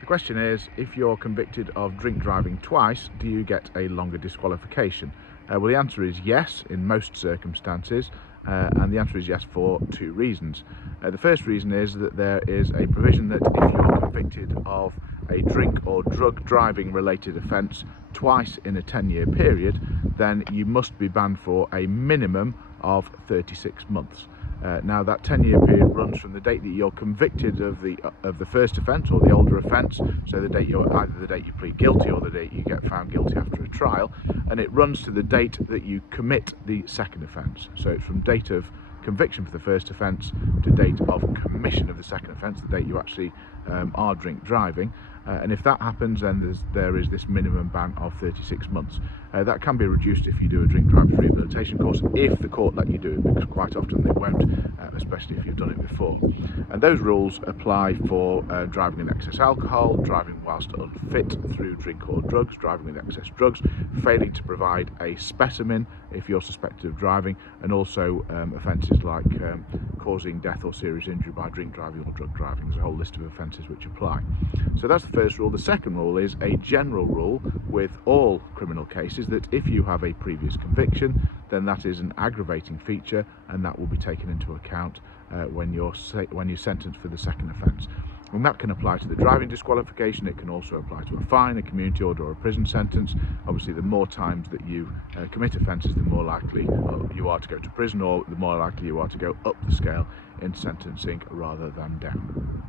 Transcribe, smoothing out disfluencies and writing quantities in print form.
The question is, if you're convicted of drink driving twice, do you get a longer disqualification? Well, the answer is yes in most circumstances, and the answer is yes for two reasons. The first reason is that there is a provision that if you're convicted of a drink or drug driving related offence twice in a 10-year period, then you must be banned for a minimum of 36 months. Now that 10-year period runs from the date that you're convicted of the first offence or the older offence, so the date either the date you plead guilty or the date you get found guilty after a trial, and it runs to the date that you commit the second offence. So it's from date of conviction for the first offence to date of commission of the second offence, the date you actually are drink driving, and if that happens, then there is this minimum ban of 36 months. That can be reduced if you do a drink drivers rehabilitation course, if the court let you do it, because quite often they won't, especially if you've done it before. And those rules apply for driving in excess alcohol, driving whilst unfit through drink or drugs, driving with excess drugs, failing to provide a specimen if you're suspected of driving, and also offences like causing death or serious injury by drink driving or drug driving. There's a whole list of offences which apply. So that's the first rule. The second rule is a general rule with all criminal cases that if you have a previous conviction, then that is an aggravating feature, and that will be taken into account when you're sentenced for the second offence. And that can apply to the driving disqualification. It can also apply to a fine, a community order, or a prison sentence. Obviously, the more times that you commit offences, the more likely you are to go to prison, or the more likely you are to go up the scale in sentencing rather than down.